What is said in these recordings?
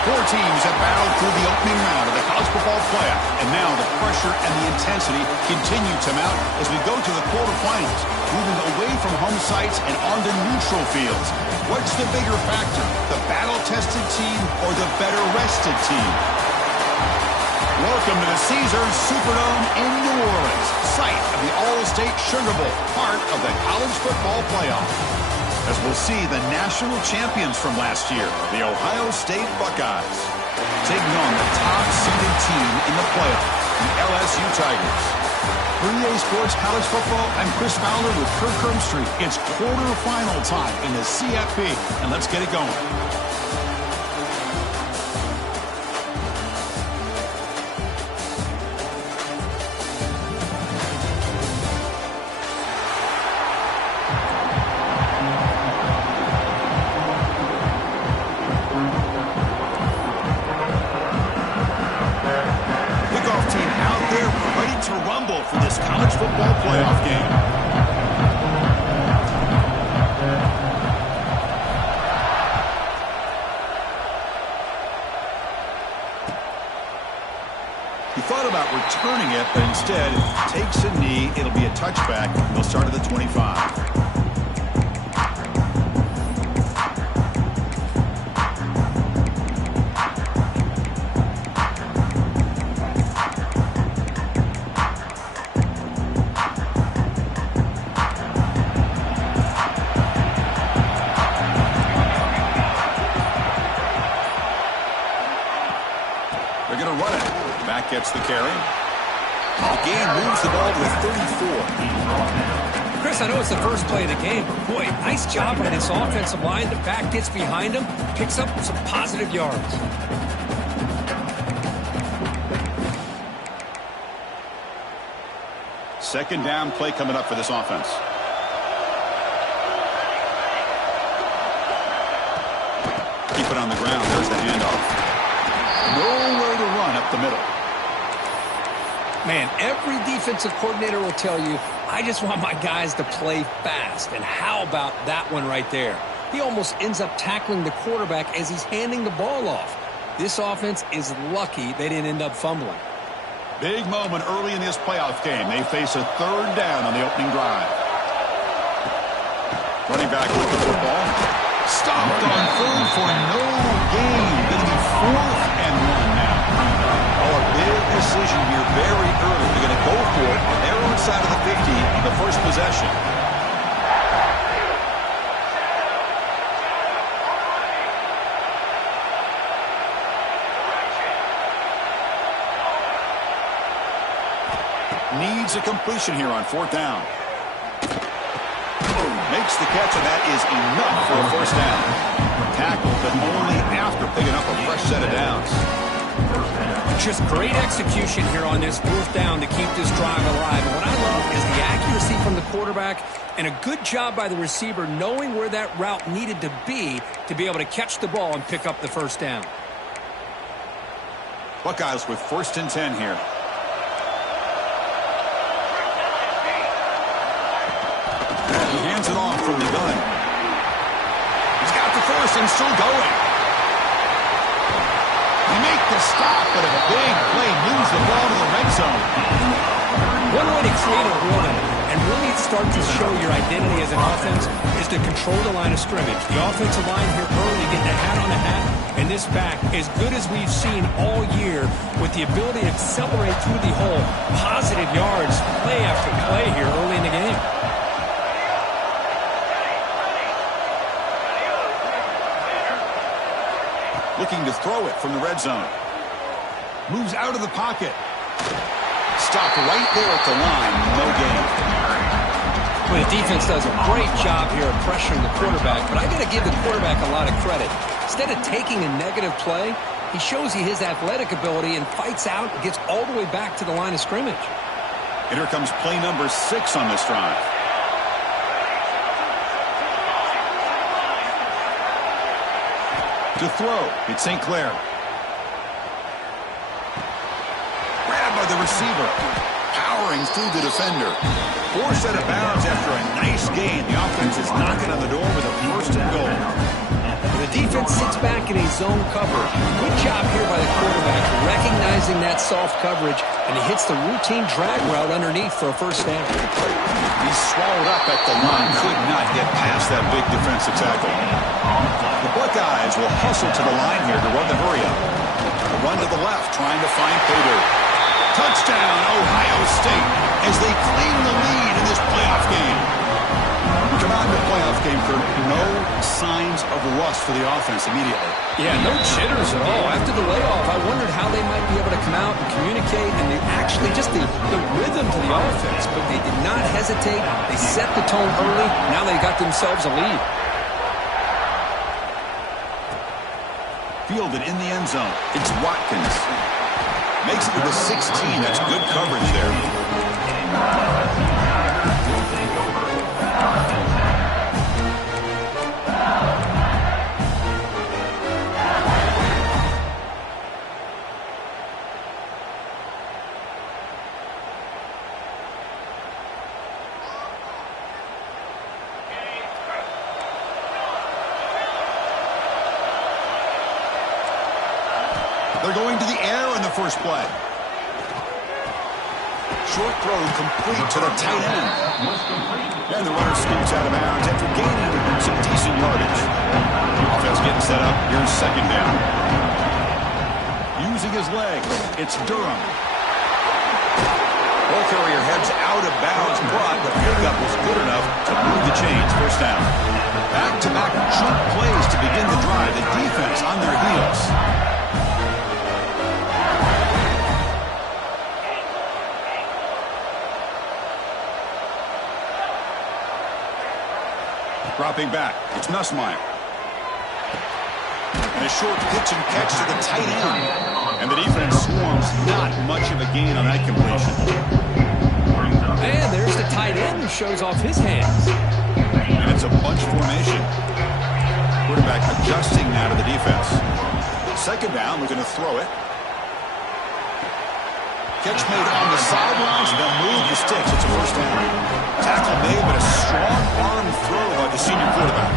Four teams have battled through the opening round of the college football playoff, and now the pressure and the intensity continue to mount as we go to the quarterfinals, moving away from home sites and onto neutral fields. What's the bigger factor, the battle-tested team or the better-rested team? Welcome to the Caesars Superdome in New Orleans, site of the All-State Sugar Bowl, part of the college football playoff. As we'll see the national champions from last year, the Ohio State Buckeyes, taking on the top-seeded team in the playoffs, the LSU Tigers. For EA Sports College Football, I'm Chris Fowler with Kirk Herbstreit. It's quarterfinal time in the CFP, and let's get it going. For this college football playoff game. He thought about returning it, but instead takes a knee. It'll be a touchback. They'll start at the 25. Gets the carry. The game moves the ball to 34. Chris, I know it's the first play of the game, but boy, nice job by this offensive line. The back gets behind him, picks up some positive yards. Second down play coming up for this offense. Keep it on the ground. There's the handoff. Nowhere to run up the middle. Man, every defensive coordinator will tell you, I just want my guys to play fast. And how about that one right there? He almost ends up tackling the quarterback as he's handing the ball off. This offense is lucky they didn't end up fumbling. Big moment early in this playoff game. They face a third down on the opening drive. Running back with the football. Stopped on third for no gain. Going to be 4th and 1 now. Oh, a big decision here very early. They're going to go for it on their own side of the 50 on the first possession. Needs a completion here on 4th down. Makes the catch, and that is enough for a first down. Tackled, but only after picking up a fresh set of downs. Just great execution here on this 4th down to keep this drive alive. And what I love is the accuracy from the quarterback and a good job by the receiver knowing where that route needed to be able to catch the ball and pick up the first down. Buckeyes with 1st and 10 here. He hands it off from the gun. He's got the first and still going. They make the stop, but a big play moves the ball to the red zone. One way to create a rhythm and really start to show your identity as an offense is to control the line of scrimmage. The offensive line here early getting a hat on a hat, and this back, as good as we've seen all year, with the ability to accelerate through the hole. Positive yards, play after play here early in the game. Looking to throw it from the red zone. Moves out of the pocket. Stopped right there at the line. No gain. Well, the defense does a great job here of pressuring the quarterback, but I got to give the quarterback a lot of credit. Instead of taking a negative play, he shows you his athletic ability and fights out and gets all the way back to the line of scrimmage. And here comes play number 6 on this drive. To throw, it's St. Clair. Grabbed by the receiver. Powering through the defender. Forced out of bounds after a nice gain. The offense is knocking on the door with a 1st and goal. The defense sits back in a zone cover. Good using that soft coverage, and he hits the routine drag route underneath for a first down. He's swallowed up at the line. Could not get past that big defensive tackle. The Buckeyes will hustle to the line here to run the hurry-up. A run to the left, trying to find pay dirt. Touchdown, Ohio State, as they claim the lead in this playoff game. Come out in the playoff game, Kurt. No signs of rust for the offense immediately. Yeah, no jitters at all. After the layoff, I wondered how they might be able to come out and communicate, and they actually just the rhythm to the offense. But they did not hesitate. They set the tone early. Now they got themselves a lead. Fielded in the end zone. It's Watkins. Makes it to the 16. That's good coverage there. They're going to the air in the first play. Short throw complete to the tight end. And the runner scoots out of bounds after gaining some decent yardage. Offense getting set up. Here's second down. Using his legs, it's Durham. Ball carrier heads out of bounds, but the pickup was good enough to move the chains. First down. Back-to-back jump plays to begin the drive. The defense on their heels. Dropping back, it's Nussmeier. And a short pitch and catch to the tight end. And the defense swarms, not much of a gain on that completion. And there's the tight end who shows off his hands. And it's a bunch formation. Quarterback adjusting now to the defense. Second down, looking to throw it. Catch made on the sidelines, they'll move the sticks. It's a first down. Tackle made, but a strong arm throw by the senior quarterback.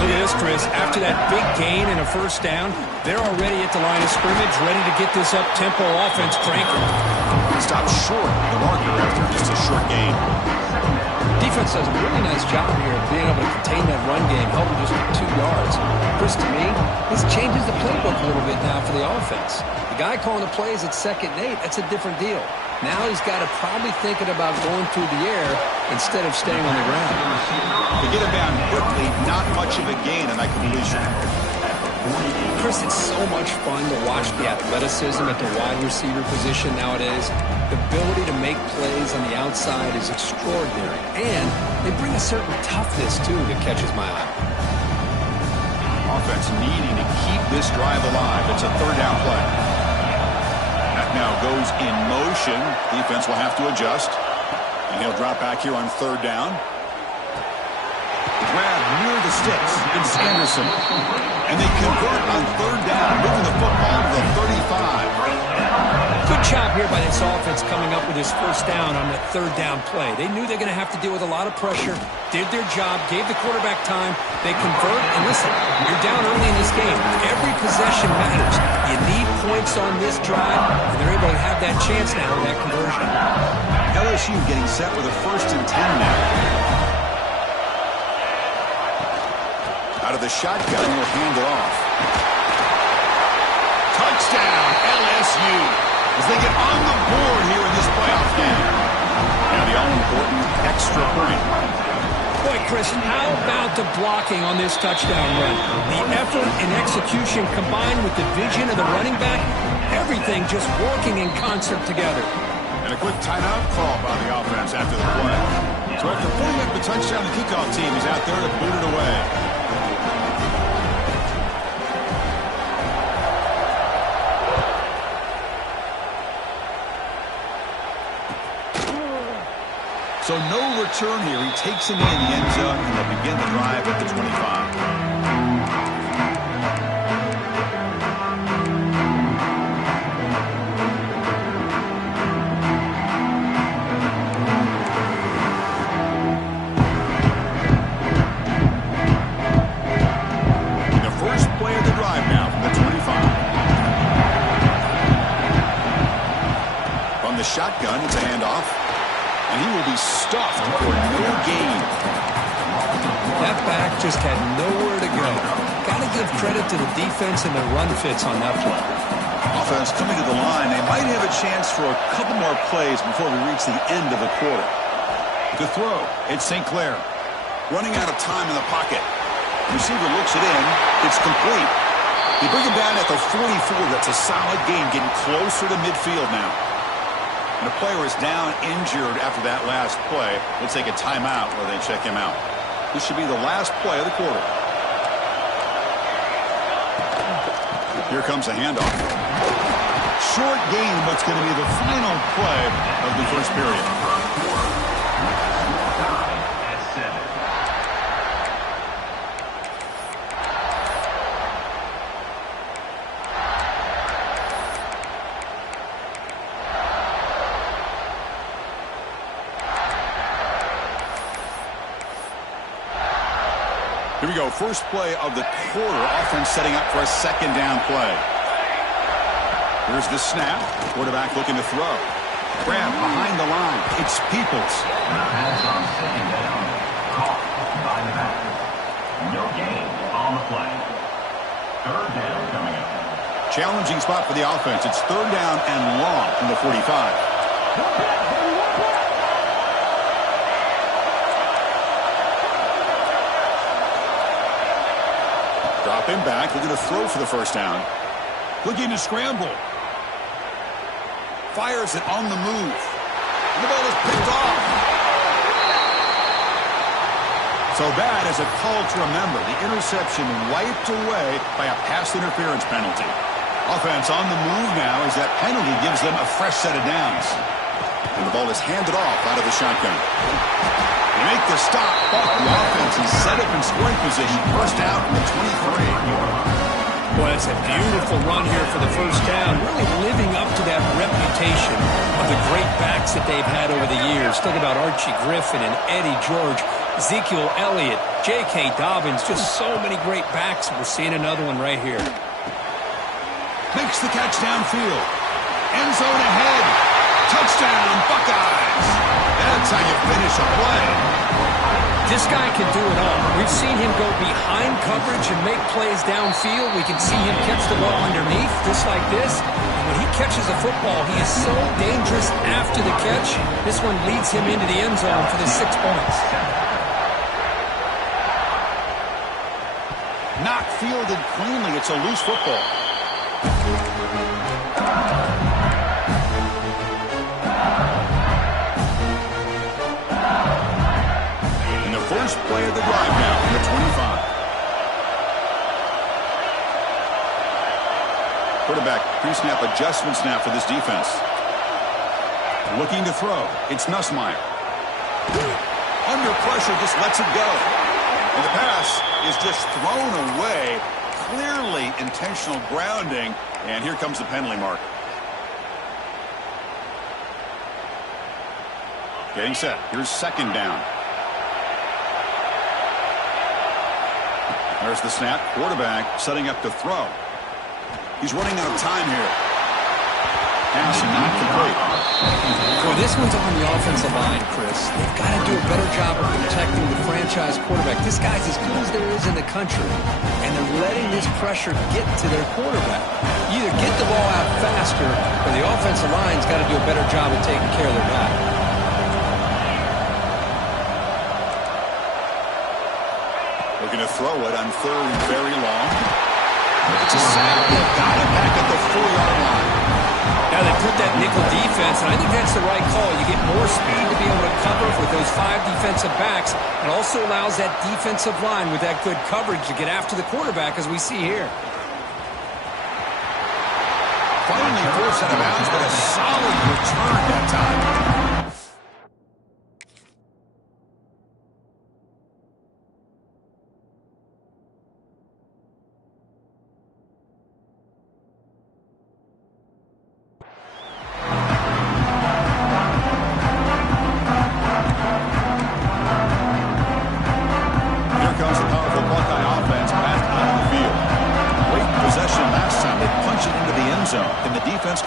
Look at this, Chris. After that big gain and a first down, they're already at the line of scrimmage, ready to get this up-tempo offense cranking. Stopped short of the marker after just a short gain. Defense does a really nice job here of being able to contain that run game, helping just with 2 yards. Chris, to me, this changes the playbook a little bit now for the offense. The guy calling the plays at 2nd and 8, that's a different deal. Now he's got to probably thinking about going through the air instead of staying on the ground. To get him down quickly, not much of a gain in that completion. Chris, it's so much fun to watch the athleticism at the wide receiver position nowadays. The ability to make plays on the outside is extraordinary. And they bring a certain toughness, too, that catches my eye. Offense needing to keep this drive alive. It's a third down play. That now goes in motion. Defense will have to adjust. And he'll drop back here on third down. Grab near the sticks. It's Anderson. And they convert on third down, moving the football to the 35. Good job here by this offense coming up with his first down on that third down play. They knew they're going to have to deal with a lot of pressure, did their job, gave the quarterback time. They convert, and listen, you're down early in this game. Every possession matters. You need points on this drive, and they're able to have that chance now with that conversion. LSU getting set with a 1st and 10 now. Out of the shotgun, he'll hand it off. Touchdown, LSU, as they get on the board here in this playoff game. And the all-important extra point. Boy, Chris, how about the blocking on this touchdown run? The effort and execution combined with the vision of the running back, everything just working in concert together. And a quick timeout call by the offense after the play. So after putting up the touchdown, the kickoff team is out there to boot it away. So no return here. He takes him in the end zone, and they'll begin the drive at the 25. The first play of the drive now from the 25. And he will be stuffed for no gain. That back just had nowhere to go. Got to give credit to the defense and their run fits on that play. Offense coming to the line. They might have a chance for a couple more plays before we reach the end of the quarter. To throw, it's St. Clair. Running out of time in the pocket. Receiver looks it in. It's complete. They bring him down at the 44. That's a solid gain, getting closer to midfield now. And the player is down injured after that last play. We'll take a timeout where they check him out. This should be the last play of the quarter. Here comes a handoff. Short gain, what's going to be the final play of the first period. Here we go, first play of the quarter. Offense setting up for a second down play. Here's the snap. Quarterback looking to throw. Grab behind the line. It's Peoples. Pass on second down. Caught by the back. No gain on the play. Third down coming up. Challenging spot for the offense. It's third down and long from the 45. Drop him back. Looking to throw for the first down. Looking to scramble. Fires it on the move. And the ball is picked off. So that is a call to remember. The interception wiped away by a pass interference penalty. Offense on the move now as that penalty gives them a fresh set of downs. And the ball is handed off out of the shotgun. They make the stop, but the offense is set up in scoring position. First out from the 23. Well, it's a beautiful run here for the first down, really living up to that reputation of the great backs that they've had over the years. Think about Archie Griffin and Eddie George, Ezekiel Elliott, J.K. Dobbins, just so many great backs. We're seeing another one right here. Makes the catch downfield. End zone ahead. Touchdown, Buckeyes. That's how you finish a play. This guy can do it all. We've seen him go behind coverage and make plays downfield. We can see him catch the ball underneath, just like this. And when he catches a football, he is so dangerous after the catch. This one leads him into the end zone for the 6 points. Not fielded cleanly. It's a loose football. First play of the drive now from the 25. Quarterback pre-snap adjustment snap for this defense. Looking to throw. It's Nussmeier. Under pressure, just lets it go. And the pass is just thrown away. Clearly intentional grounding. And here comes the penalty mark. Getting set. Here's second down. There's the snap. Quarterback setting up to throw. He's running out of time here. Pass not complete. Boy, this one's on the offensive line, Chris. They've got to do a better job of protecting the franchise quarterback. This guy's as good as there is in the country, and they're letting this pressure get to their quarterback. You either get the ball out faster, or the offensive line's got to do a better job of taking care of their guy. Looking to throw it on third and very long. It's a sack. They've got it back at the 4-yard line. Now they put that nickel defense, and I think that's the right call. You get more speed to be able to cover with those 5 defensive backs. It also allows that defensive line with that good coverage to get after the quarterback, as we see here. Finally forced out of bounds, but a solid return that time.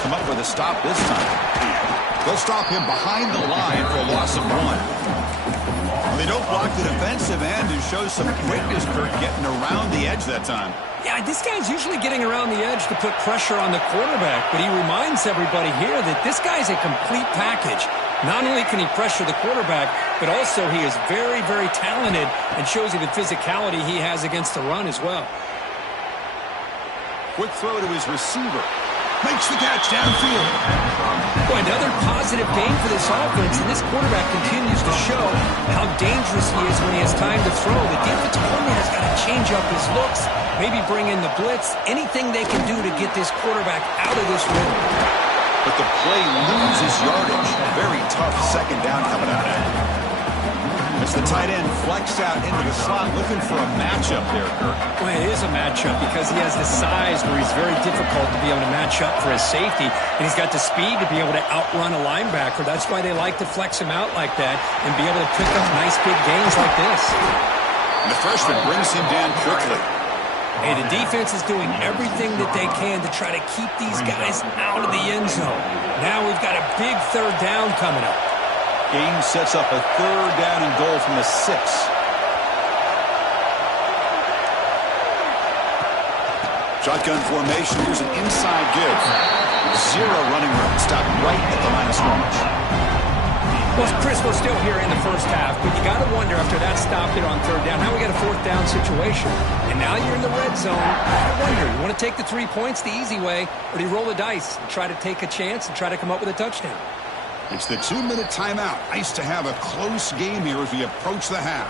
Come up with a stop this time. They'll stop him behind the line for a loss of 1. They don't block the defensive end and show some quickness, Kirk, getting around the edge that time. Yeah, this guy's usually getting around the edge to put pressure on the quarterback, but he reminds everybody here that this guy's a complete package. Not only can he pressure the quarterback, but also he is very, very talented and shows you the physicality he has against the run as well. Quick throw to his receiver. Makes the catch downfield. Boy, another positive game for this offense, and this quarterback continues to show how dangerous he is when he has time to throw. The defensive coordinator has got to change up his looks, maybe bring in the blitz, anything they can do to get this quarterback out of this rhythm. But the play loses yardage. Very tough second down coming out of it. As the tight end flex out into the slot, looking for a matchup there, Kirk. Well, it is a matchup because he has the size where he's very difficult to be able to match up for his safety, and he's got the speed to be able to outrun a linebacker. That's why they like to flex him out like that and be able to pick up nice big gains like this. And the freshman brings him down quickly. Hey, the defense is doing everything that they can to try to keep these guys out of the end zone. Now we've got a big third down coming up. Game sets up a third down and goal from the 6. Shotgun formation. Here's an inside give. 0 running room. Stop right at the line of scrimmage. Well, Chris, we're still here in the first half, but you got to wonder after that stop there on third down, now we got a fourth down situation. And now you're in the red zone. I wonder, you want to take the 3 points the easy way, or do you roll the dice and try to take a chance and try to come up with a touchdown? It's the 2-minute timeout. Nice to have a close game here as we approach the half.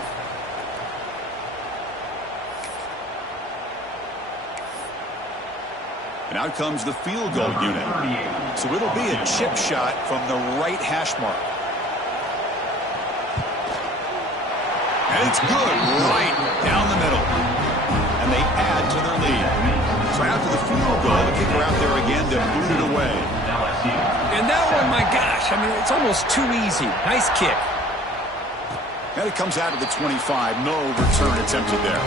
And out comes the field goal unit. So it'll be a chip shot from the right hash mark. And it's good right down the middle. And they add to their lead. So after the field goal, the kicker out there again to boot it away. And that one, my gosh, I mean, it's almost too easy. Nice kick. And it comes out of the 25. No return attempted there.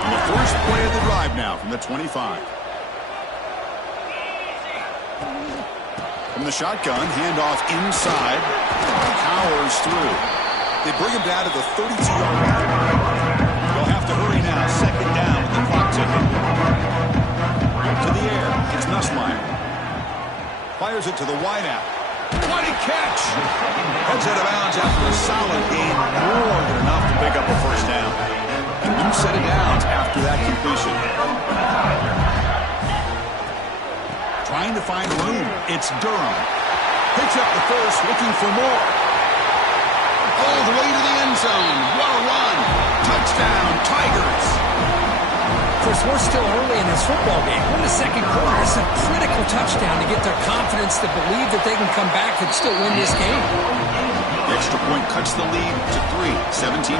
And the first play of the drive now from the 25. From the shotgun, handoff inside. Powers through. They bring him down to the 32-yard line. They'll have to hurry now. Second down with the clock ticking. To the air. It's Nussmeier. Fires it to the wideout. What a catch! Heads out of bounds after a solid gain. More than enough to pick up a first down. A new set of downs after that completion. Trying to find room. It's Durham. Picks up the first, looking for more. All the way to the end zone. What a run. Touchdown, Tigers. Chris, we're still early in this football game. We're in the second quarter. It's a critical touchdown to get their confidence to believe that they can come back and still win this game. The extra point cuts the lead to 3, 17-14.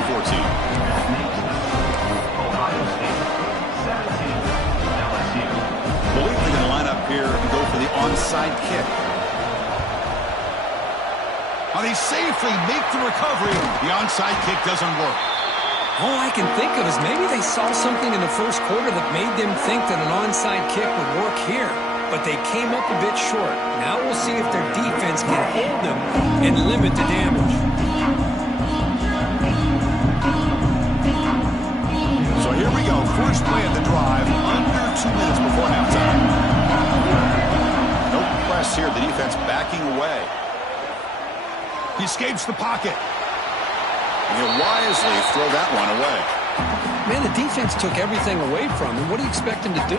Believe they're going to line up here and go for the onside kick. Now they safely make the recovery. The onside kick doesn't work. All I can think of is maybe they saw something in the first quarter that made them think that an onside kick would work here. But they came up a bit short. Now we'll see if their defense can hold them and limit the damage. So here we go. First play of the drive. Under 2 minutes before halftime. No press here. The defense backing away. He escapes the pocket. And he'll wisely throw that one away. Man, the defense took everything away from him. What do you expect him to do?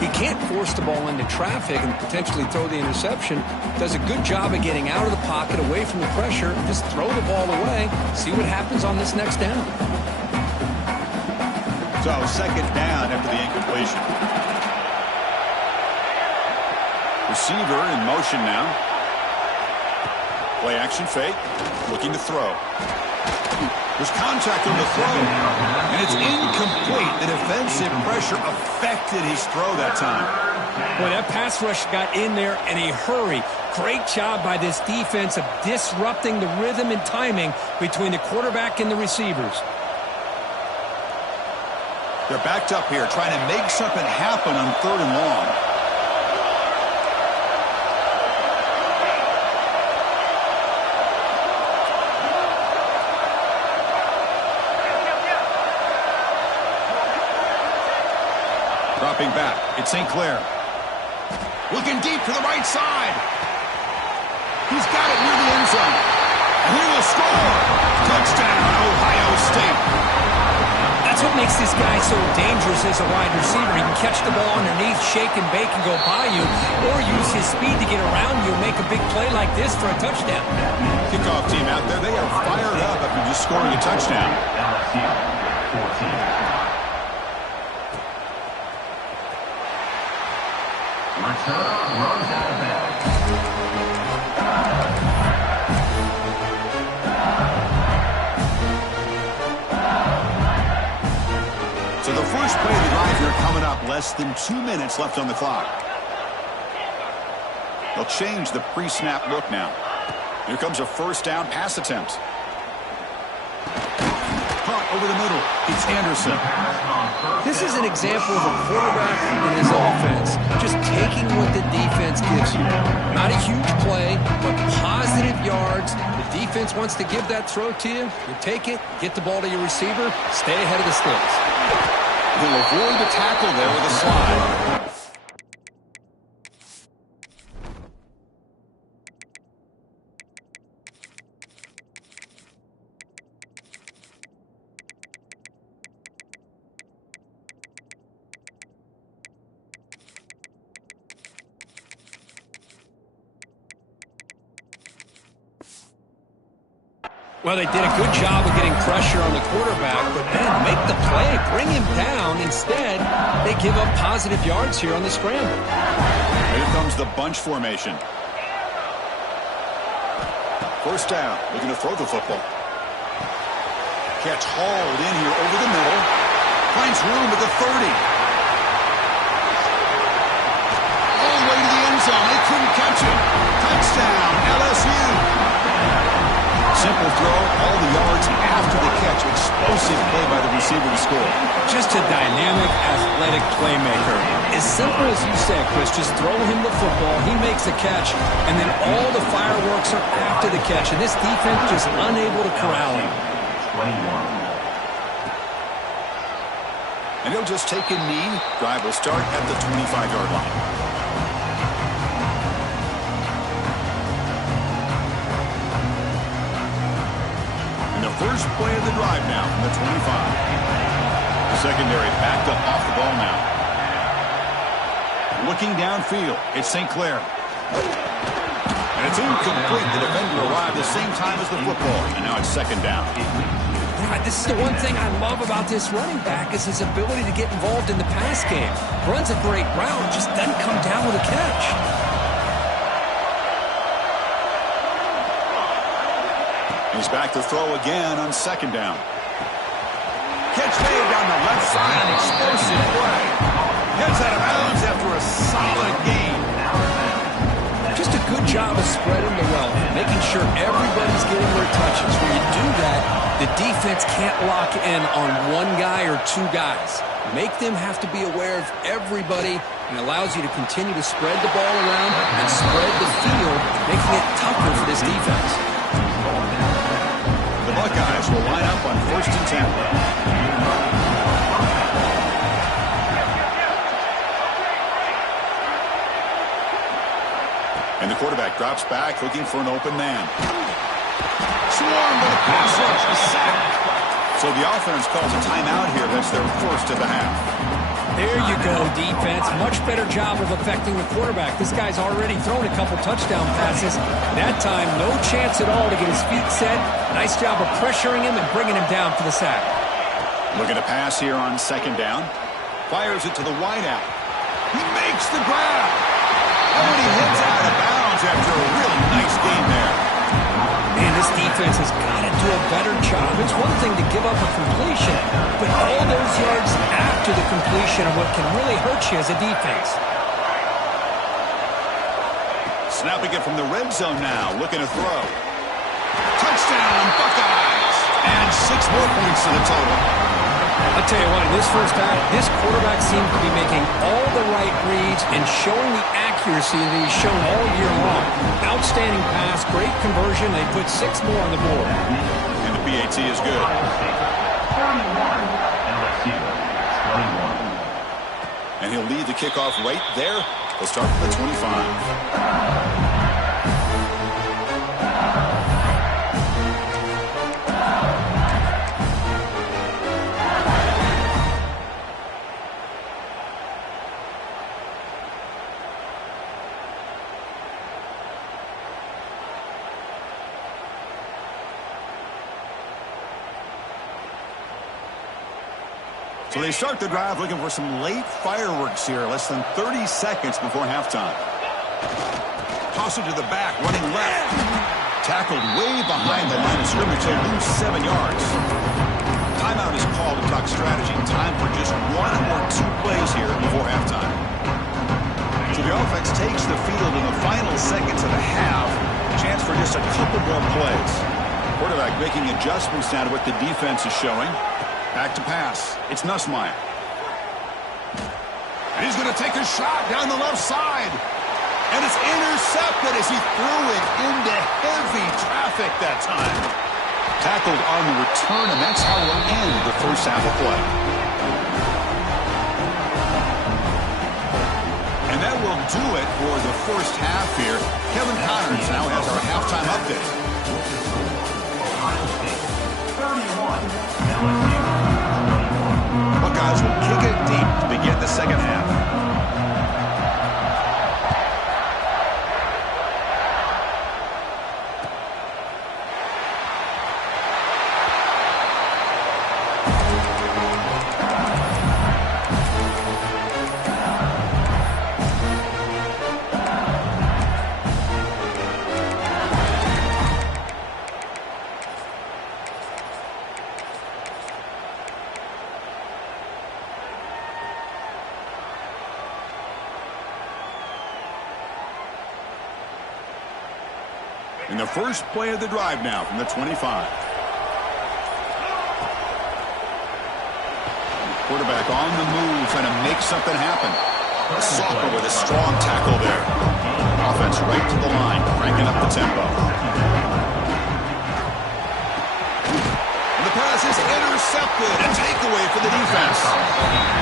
He can't force the ball into traffic and potentially throw the interception. Does a good job of getting out of the pocket, away from the pressure. Just throw the ball away. See what happens on this next down. So second down after the incompletion. Receiver in motion now. Play action fake. Looking to throw. There's contact on the throw. And it's incomplete. The defensive pressure affected his throw that time. Boy, that pass rush got in there in a hurry. Great job by this defense of disrupting the rhythm and timing between the quarterback and the receivers. They're backed up here trying to make something happen on 3rd and long. Dropping back, it's St. Clair. Looking deep to the right side. He's got it near the end zone. And he will score. Touchdown, Ohio State. That's what makes this guy so dangerous as a wide receiver. He can catch the ball underneath, shake and bake and go by you, or use his speed to get around you and make a big play like this for a touchdown. Kickoff team out there, they are fired up after just scoring a touchdown. LSU, 14. Return runs out of bounds. So the first play of the drive here coming up, less than 2 minutes left on the clock. They'll change the pre-snap look now. Here comes a first down pass attempt. Caught over the middle. It's Anderson. This is an example of a quarterback in his offense just taking what the defense gives you. Not a huge play, but positive yards. The defense wants to give that throw to you. You take it, get the ball to your receiver, stay ahead of the sticks. He'll avoid the tackle there with a slide. Well, they did a good job of getting pressure on the quarterback, but then make the play, bring him down. Instead, they give up positive yards here on the scramble. Here comes the bunch formation. First down, looking to throw the football. Catch hauled in here over the middle. Finds room at the 30. All the way to the end zone. They couldn't catch it. Touchdown, LSU. Simple throw, all the yards after the catch. Explosive play by the receiver to score. Just a dynamic, athletic playmaker. As simple as you said, Chris, just throw him the football, he makes a catch, and then all the fireworks are after the catch. And this defense just unable to corral him. 21. And he'll just take a knee. Drive will start at the 25-yard line. First play of the drive now from the 25. The secondary backed up off the ball now. Looking downfield, it's St. Clair. And it's incomplete. The defender arrived the same time as the football, and now it's second down. Right, this is the one thing I love about this running back is his ability to get involved in the pass game. Runs a great route, just doesn't come down with a catch. He's back to throw again on second down. Catch made down the left side, an explosive play. Gets out of bounds after a solid gain. Just a good job of spreading the wealth, making sure everybody's getting their touches. When you do that, the defense can't lock in on one guy or two guys. Make them have to be aware of everybody, and allows you to continue to spread the ball around and spread the field, making it tougher for this defense. The Buckeyes will line up on 1st and 10. And the quarterback drops back, looking for an open man. Swarmed by the pass rush, a sack. So the offense calls a timeout here. That's their first of the half. There you go, defense. Much better job of affecting the quarterback. This guy's already thrown a couple touchdown passes. That time, no chance at all to get his feet set. Nice job of pressuring him and bringing him down for the sack. Looking to pass here on second down. Fires it to the wideout. He makes the grab. Oh, and he heads out of bounds after a really nice game there. Man, this defense has got to do a better job. It's one thing to give up a completion, but all those yards after the completion are what can really hurt you as a defense. Snapping it from the red zone now, looking to throw. Touchdown, Buckeyes! And 6 more points to the total. I'll tell you what, in this first half, this quarterback seems to be making all the right reads and showing the accuracy that he's shown all year long. Outstanding pass, great conversion. They put 6 more on the board. And the PAT is good. 31, LSU 21. And he'll lead the kickoff right there. He'll start from the 25. So they start the drive looking for some late fireworks here, less than 30 seconds before halftime. Toss it to the back, running left. Tackled way behind the line of scrimmage. He'll lose 7 yards. Timeout is called to talk strategy. Time for just 1 or 2 plays here before halftime. So the offense takes the field in the final seconds of the half. Chance for just a couple more plays. Quarterback making adjustments now to what the defense is showing. Back to pass. It's Nussmeier. And he's going to take a shot down the left side. And it's intercepted as he threw it into heavy traffic that time. Tackled on the return, and that's how we'll end the first half of play. And that will do it for the first half here. Kevin Connors now has our halftime update. Ohio State 31, LSU 21. Buckeyes will kick it deep to begin the second half. In the first play of the drive now from the 25. Quarterback on the move, trying to make something happen. Salker with a strong tackle there. Offense right to the line, cranking up the tempo. And the pass is intercepted. A takeaway for the defense.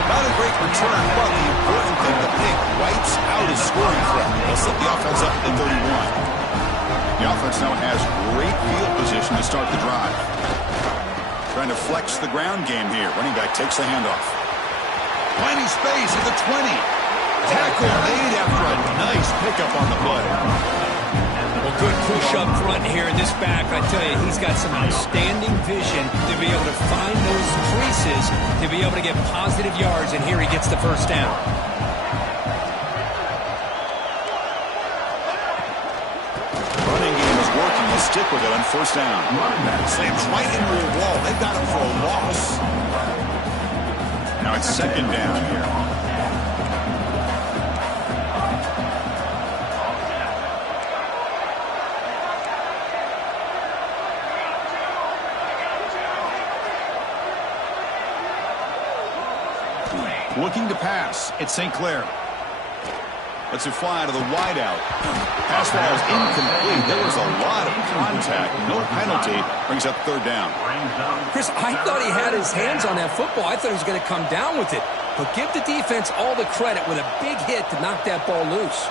Not a great return, but the important thing, the pick wipes out his scoring threat. They'll set the offense up at the 31. The offense now has great field position to start the drive. Trying to flex the ground game here. Running back takes the handoff. Plenty space at the 20. Tackle made after a nice pickup on the play. Well, good push up front here in this back. I tell you, he's got some outstanding vision to be able to find those creases, to be able to get positive yards, and here he gets the first down. Stick with it on first down. Slams right into a wall. They've got him for a loss. Now it's second down here. Looking to pass. It's St. Clair. Lets it fly to the wideout. Pass ball is incomplete. There was a lot of contact. No penalty. Brings up third down. Chris, I thought he had his hands on that football. I thought he was going to come down with it. But give the defense all the credit with a big hit to knock that ball loose.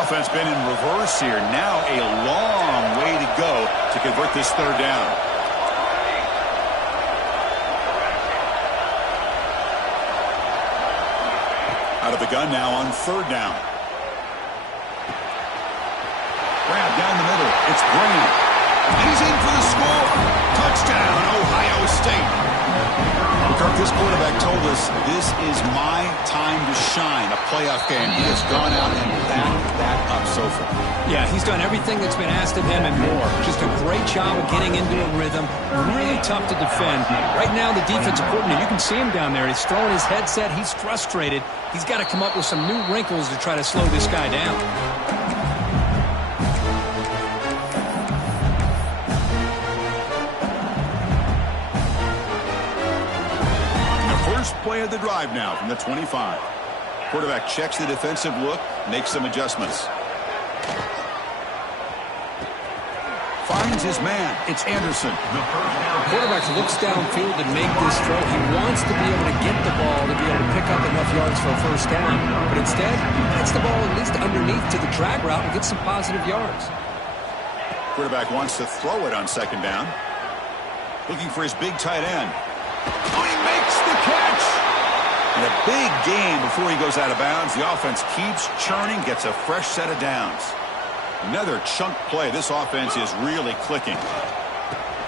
Offense been in reverse here. Now a long way to go to convert this third down. Out of the gun now on third down. Grab down the middle. It's Graham. And he's in for the score. Touchdown, Ohio State. McCarthy, this quarterback told us this is my time to shine. A playoff game. He has gone out and backed that up so far. Yeah, he's done everything that's been asked of him and more. Just a great job of getting into a rhythm. Really tough to defend. Right now, the defensive coordinator, you can see him down there. He's throwing his headset. He's frustrated. He's got to come up with some new wrinkles to try to slow this guy down. play of the drive now from the 25. Quarterback checks the defensive look, makes some adjustments. Finds his man. It's Anderson. Quarterback looks downfield to make this throw. He wants to be able to get the ball to be able to pick up enough yards for a first down. But instead, he gets the ball at least underneath to the drag route and gets some positive yards. Quarterback wants to throw it on second down. Looking for his big tight end. Oh, he makes the catch! And a big gain before he goes out of bounds. The offense keeps churning, gets a fresh set of downs. Another chunk play. This offense is really clicking.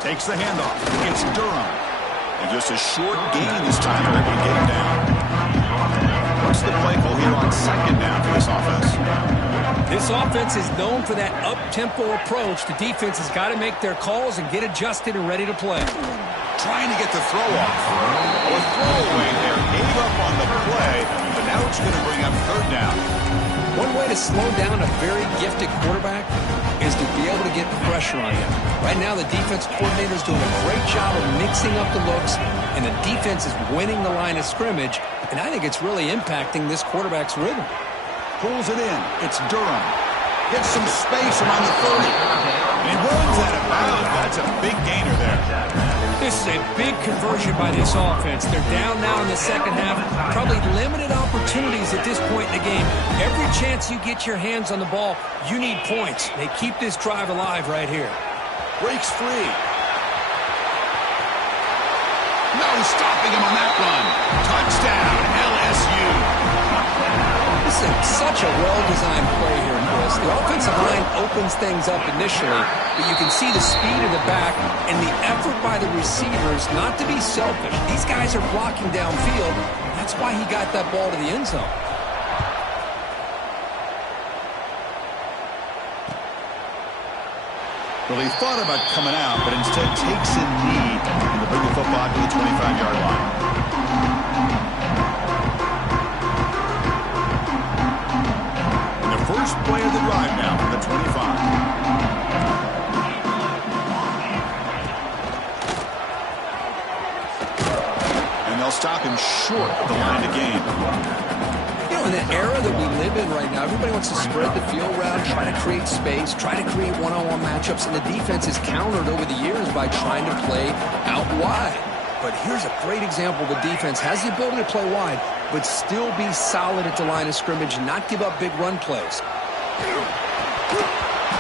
Takes the handoff. It's Durham. And just a short gain this time. They're able to get him down. What's the play call here on second down for this offense? This offense is known for that up-tempo approach. The defense has got to make their calls and get adjusted and ready to play. Trying to get the throw off. A throwaway there. Gave up on the play, but now it's going to bring up third down. One way to slow down a very gifted quarterback is to be able to get pressure on him. Right now, the defense coordinator is doing a great job of mixing up the looks, and the defense is winning the line of scrimmage, and I think it's really impacting this quarterback's rhythm. Pulls it in. It's Durham. Gets some space around the 30. And he runs out of bounds. That's a big gainer there. This is a big conversion by this offense. They're down now in the second half. Probably limited opportunities at this point in the game. Every chance you get your hands on the ball, you need points. They keep this drive alive right here. Breaks free. No stopping him on that run. Touchdown, LSU. This is such a well-designed play here, Chris. The offensive line opens things up initially, but you can see the speed of the back and the effort by the receivers not to be selfish. These guys are blocking downfield. That's why he got that ball to the end zone. Well, he thought about coming out, but instead takes a knee and to bring the football to the 25-yard line. First play of the drive now from the 25. And they'll stop him short of the line of gain. You know, in the era that we live in right now, everybody wants to spread the field around, try to create space, try to create one-on-one matchups, and the defense is countered over the years by trying to play out wide. But here's a great example. The defense has the ability to play wide, but still be solid at the line of scrimmage and not give up big run plays.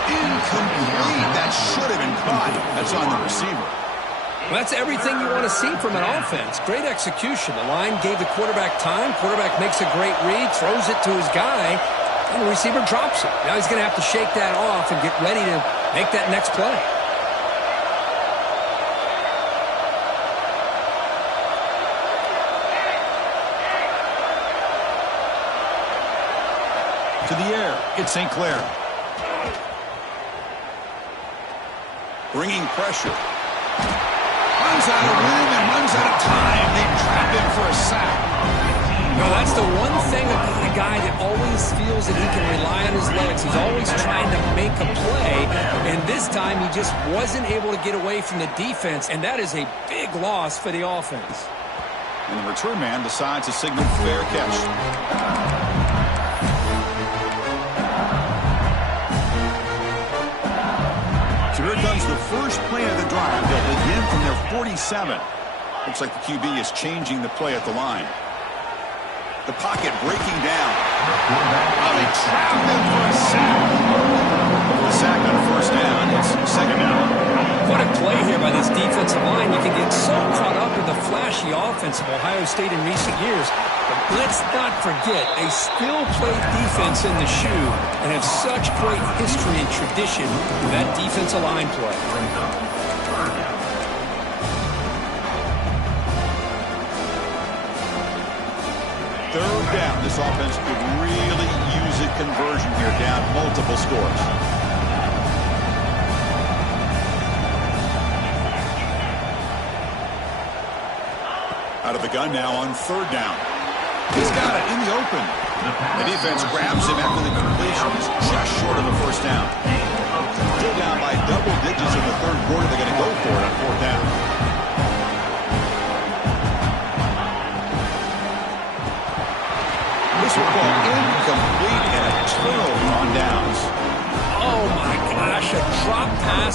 Incomplete. That should have been caught. That's on the receiver. Well, that's everything you want to see from an offense. Great execution. The line gave the quarterback time. Quarterback makes a great read, throws it to his guy, and the receiver drops it. Now he's going to have to shake that off and get ready to make that next play. To the air, it's St. Clair. Bringing pressure. Runs out of room and runs out of time. They trap him for a sack. No, that's the one thing about a guy that always feels that he can rely on his legs. He's always trying to make a play, and this time he just wasn't able to get away from the defense, and that is a big loss for the offense. And the return man decides to signal fair catch. So here comes the first play of the drive. They'll begin from their 47. Looks like the QB is changing the play at the line. The pocket breaking down. Oh, they trap him for a sack. The sack on first down. It's second down. What a play here by this defensive line. You can get so caught up in the flashy offense of Ohio State in recent years. But let's not forget, they still play defense in the shoe and have such great history and tradition with that defensive line play. Third down. This offense could really use a conversion here, down multiple scores. Out of the gun now on third down. He's got it in the open. The defense grabs him after the completion. He's just short of a first down. Still down by double digits in the third quarter. They're going to go for it on fourth down.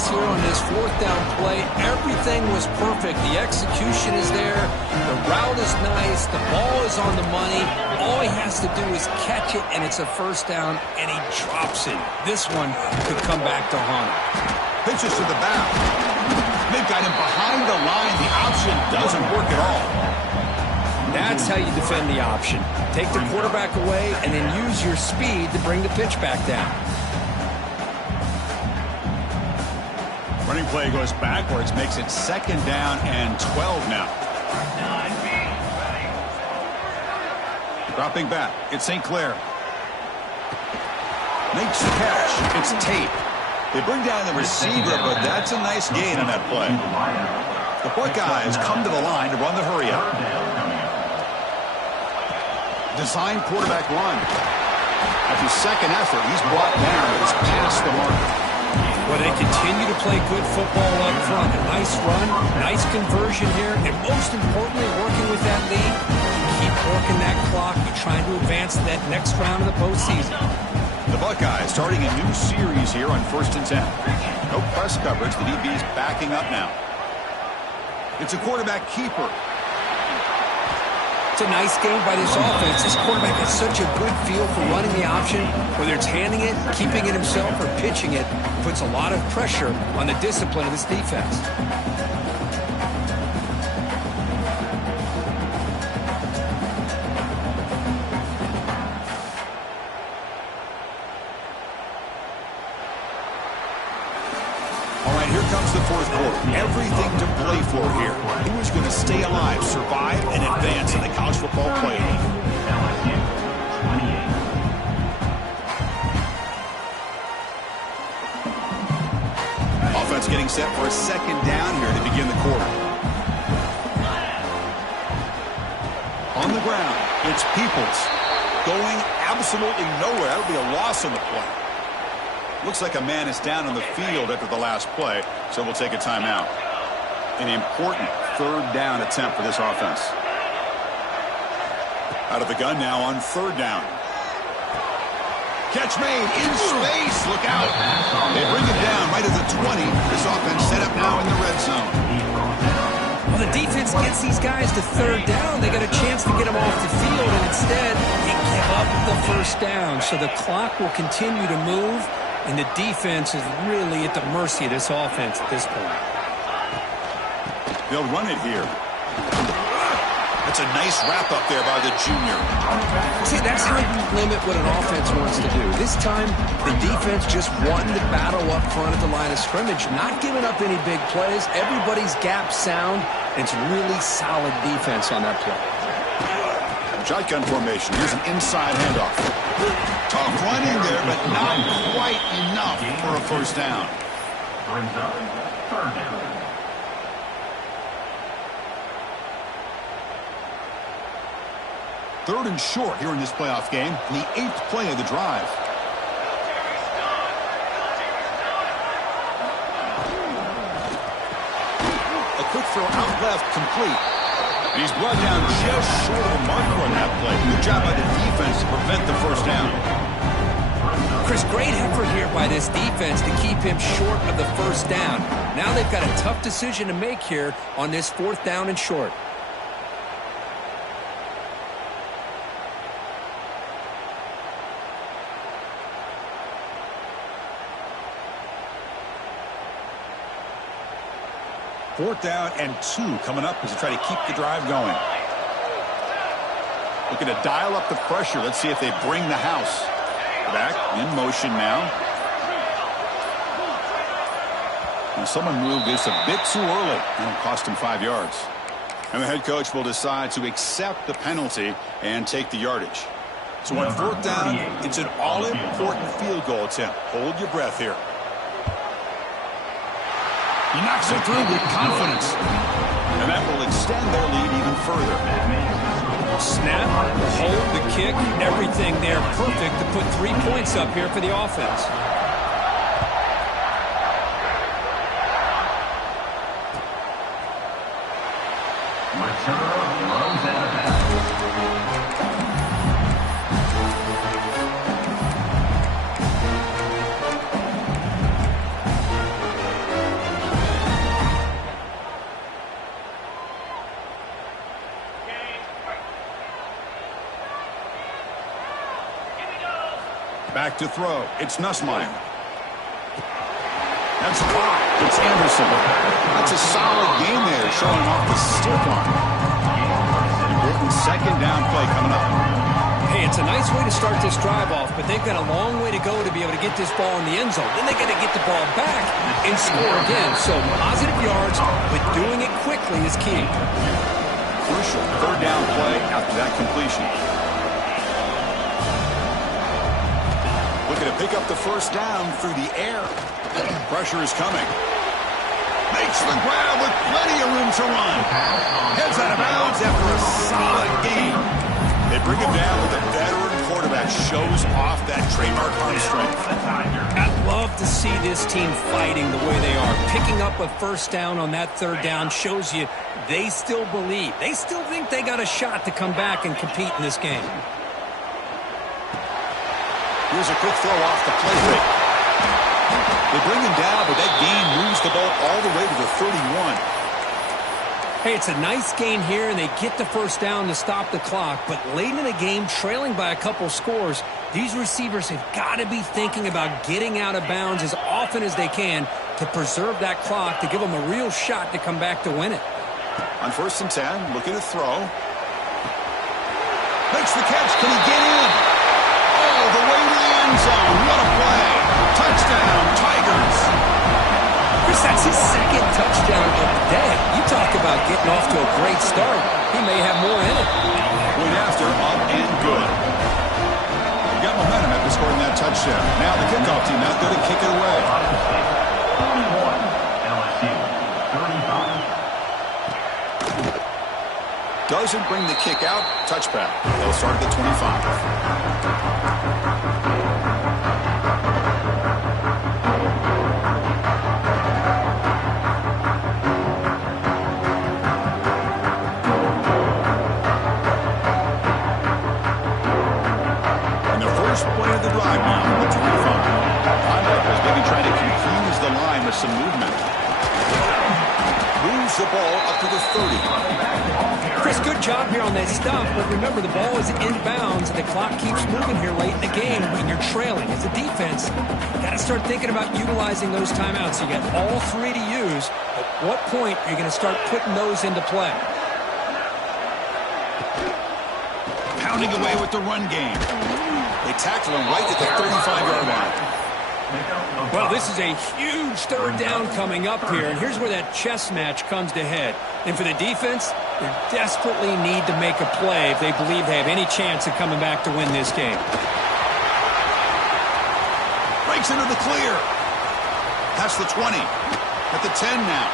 pass here on this fourth down play. Everything was perfect. The execution is there. The route is nice. The ball is on the money. All he has to do is catch it, and it's a first down, and he drops it. This one could come back to haunt him. Pitches to the back. They've got him behind the line. The option doesn't work at all. That's how you defend the option. Take the quarterback away and then use your speed to bring the pitch back down. Running play goes backwards, makes it 2nd down and 12 now. Dropping back, it's St. Clair. Makes the catch, it's Tate. They bring down the receiver, but that's a nice gain on that play. The Buckeyes come to the line to run the hurry-up. Design quarterback run. After second effort, he's brought down. It's past the mark. Well, they continue to play good football up front. A nice run, nice conversion here, and most importantly, working with that lead. You keep working that clock. You're trying to advance to that next round of the postseason. The Buckeyes starting a new series here on 1st and 10. No press coverage. The DB's backing up now. It's a quarterback keeper. It's a nice game by this offense. This quarterback has such a good feel for running the option. Whether it's handing it, keeping it himself, or pitching it, puts a lot of pressure on the discipline of this defense. All right, here comes the fourth quarter. Everything to play for here. Who is going to stay alive, survive, and advance in the college football playoff? Offense getting set for a 2nd down here to begin the quarter. On the ground, it's Peoples. Going absolutely nowhere. That'll be a loss on the play. Looks like a man is down on the field after the last play, so we'll take a timeout. An important 3rd down attempt for this offense. Out of the gun now on 3rd down. Catch made in space. Look out. They bring it down right at the 20. This offense set up now in the red zone. Well, the defense gets these guys to 3rd down. They got a chance to get them off the field, and instead they give up the 1st down. So the clock will continue to move, and the defense is really at the mercy of this offense at this point. They'll run it here. That's a nice wrap-up there by the junior. See, that's how you limit what an offense wants to do. This time, the defense just won the battle up front at the line of scrimmage, not giving up any big plays. Everybody's gap sound. It's really solid defense on that play. Shotgun formation. Here's an inside handoff. Tough running there, but not quite enough for a 1st down. Brings up 3rd down. Third and short here in this playoff game, and the 8th play of the drive. A quick throw out left, complete. And he's brought down just short of a marker on that play. Good job by the defense to prevent the 1st down. Chris, great effort here by this defense to keep him short of the 1st down. Now they've got a tough decision to make here on this 4th down and short. Fourth down and 2 coming up as they try to keep the drive going. Looking to dial up the pressure. Let's see if they bring the house. Back in motion now. And someone moved this a bit too early, and it cost him 5 yards. And the head coach will decide to accept the penalty and take the yardage. So on 4th down, it's an all-important field goal attempt. Hold your breath here. He knocks it through with confidence. And that will extend their lead even further. Snap, hold, the kick, everything there perfect to put 3 points up here for the offense. Back to throw. It's Nussmeier. That's caught. It's Anderson. That's a solid game there, showing off the stick arm. Important second down play coming up. Hey, it's a nice way to start this drive off, but they've got a long way to go to be able to get this ball in the end zone. Then they got to get the ball back and score again. So positive yards, but doing it quickly is key. Crucial third down play after that completion. Looking to pick up the first down through the air. Pressure is coming. Makes the grab with plenty of room to run. Heads out of bounds after a solid game. They bring him down with a veteran quarterback. Shows off that trademark arm strength. I'd love to see this team fighting the way they are. Picking up a first down on that third down shows you they still believe. They still think they got a shot to come back and compete in this game. Here's a quick throw off the play fake. They bring him down, but that gain moves the ball all the way to the 31. Hey, it's a nice gain here, and they get the first down to stop the clock. But late in the game, trailing by a couple scores, these receivers have got to be thinking about getting out of bounds as often as they can to preserve that clock, to give them a real shot to come back to win it. On 1st and 10, looking to throw. Makes the catch. Can he get in? Oh, the way to the end zone. What a play. Touchdown, Tigers. Chris, that's his second touchdown of the day. You talk about getting off to a great start. He may have more in it. Point after, up and good. He got momentum after scoring that touchdown. Now the kickoff team out there to kick it away. 31, LSU, 35. Doesn't bring the kick out. Touchback. They'll start at the 25. Play of the drive now from the 25. Linebackers maybe trying to confuse the line with some movement. Moves the ball up to the 30. Chris, good job here on that stop, but remember the ball is inbounds and the clock keeps moving here late in the game when you're trailing. As a defense, you got to start thinking about utilizing those timeouts. You got all three to use. At what point are you going to start putting those into play? Pounding away with the run game. They tackle him right at the 35-yard line. Well, this is a huge third down coming up here, and here's where that chess match comes to head. And for the defense, they desperately need to make a play if they believe they have any chance of coming back to win this game. Breaks into the clear. Past the 20. At the 10 now.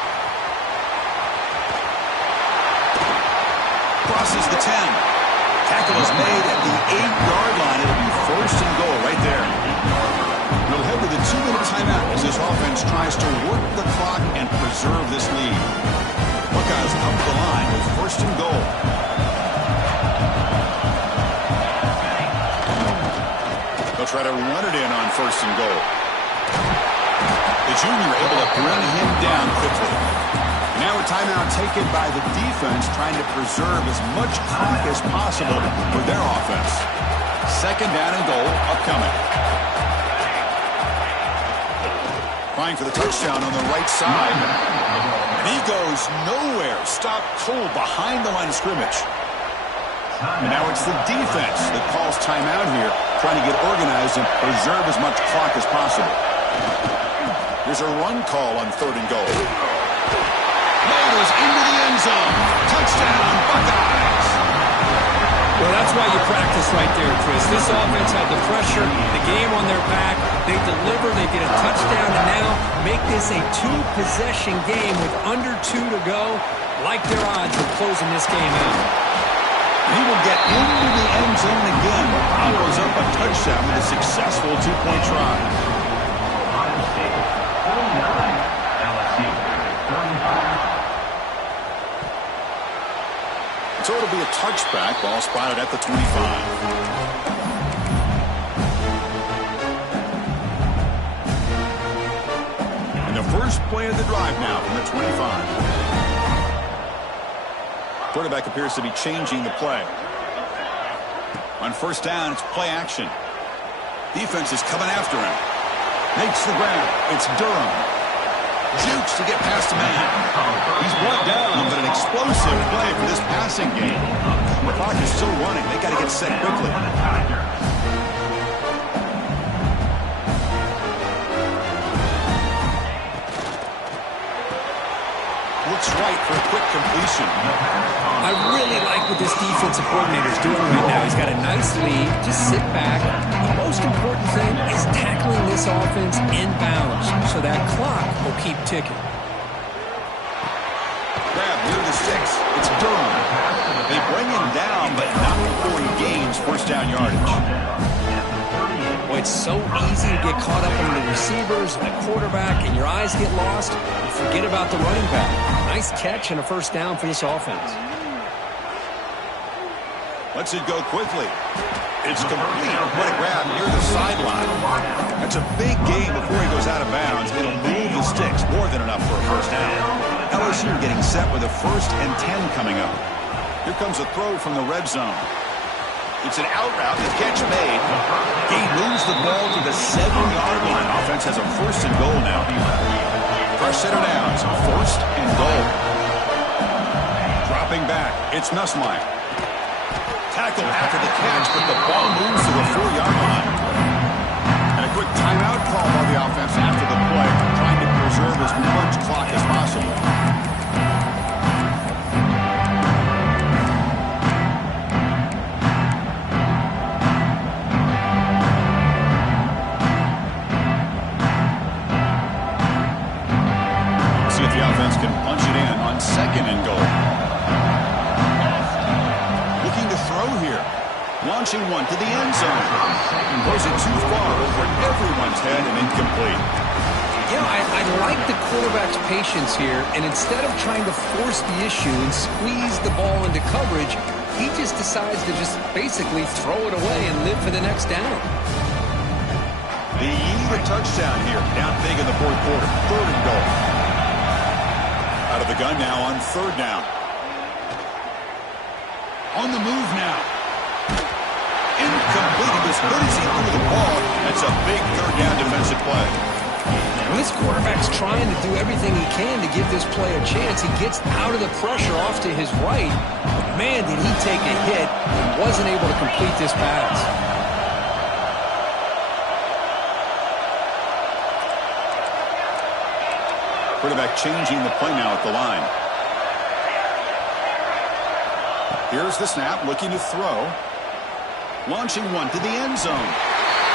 Crosses the 10. Tackle is made at the 8-yard line. It'll be 1st and goal right there. We'll head to the 2-minute timeout as this offense tries to work the clock and preserve this lead. Buckeyes up the line with 1st and goal. They'll try to run it in on 1st and goal. The junior able to bring him down quickly. Now a timeout taken by the defense, trying to preserve as much clock as possible for their offense. 2nd down and goal upcoming. Trying for the touchdown on the right side. And he goes nowhere. Stopped cold behind the line of scrimmage. And now it's the defense that calls timeout here, trying to get organized and preserve as much clock as possible. There's a run call on 3rd and goal. Into the end zone. Touchdown, Buckeyes. Well, that's why you practice right there, Chris. This offense had the pressure, the game on their back. They deliver, they get a touchdown, and now make this a 2-possession game with under 2 to go. Like their odds of closing this game out. He will get into the end zone again. Follows up a touchdown with a successful 2-point try. Ohio State, 49, LSU, 35. So it'll be a touchback. Ball spotted at the 25. And the first play of the drive now from the 25. Quarterback appears to be changing the play. On 1st down, it's play action. Defense is coming after him. Makes the grab. It's Durham. Jukes to get past a man. He's brought down, but an explosive play for this passing game. The clock is still running. They got to get set quickly. Looks right for a quick completion. I really like what this defensive coordinator is doing right now. He's got a nice lead. Just sit back. The most important thing is tackling this offense in bounds so that clock will keep ticking. Grab near the six. It's Durham. They bring him down, but not before he gains first down yardage. Well, it's so easy to get caught up in the receivers and the quarterback, and your eyes get lost. You forget about the running back. Nice catch and a first down for this offense. Lets it go quickly. It's complete. What a grab near the sideline. That's a big gain before he goes out of bounds. It'll move the sticks. More than enough for a first down. LSU getting set with a 1st and 10 coming up. Here comes a throw from the red zone. It's an out route. The catch made. He moves the ball to the 7-yard line. Offense has a 1st and goal now. Fresh set of downs. 1st and goal. Dropping back. It's Nussmeier. Tackle after the catch, but the ball moves to the 4-yard line. And a quick timeout call by the offense after the play, trying to preserve as much clock as possible. See if the offense can punch it in on 2nd and goal. Here, launching one to the end zone. Throws it too far over everyone's head and incomplete. Yeah, I like the quarterback's patience here, and instead of trying to force the issue and squeeze the ball into coverage, he just decides to just basically throw it away and live for the next down. The either touchdown here, down big in the 4th quarter. 3rd and goal. Out of the gun now on 3rd down. On the move now. Incomplete. As good as he threw the ball, that's a big 3rd down defensive play. Well, this quarterback's trying to do everything he can to give this play a chance. He gets out of the pressure off to his right. But man, did he take a hit and wasn't able to complete this pass. Quarterback changing the play now at the line. Here's the snap, looking to throw. Launching one to the end zone.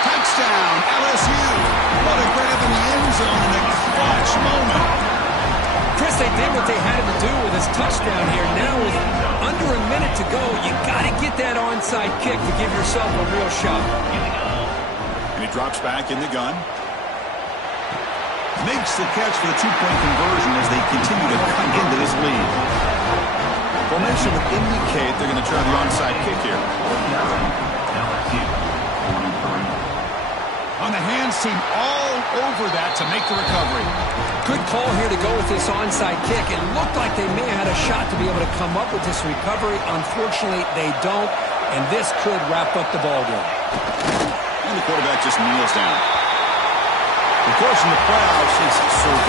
Touchdown, LSU. What a grab in the end zone in a clutch moment. Chris, they did what they had to do with his touchdown here. Now with under a minute to go, you got to get that onside kick to give yourself a real shot. And he drops back in the gun. Makes the catch for the 2-point conversion as they continue to cut into this lead. Formation would indicate they're going to try the onside kick here. On the hands team all over that to make the recovery. Good call here to go with this onside kick. It looked like they may have had a shot to be able to come up with this recovery. Unfortunately, they don't, and this could wrap up the ball game. And the quarterback just kneels down. Of course, in the playoffs, it's survival.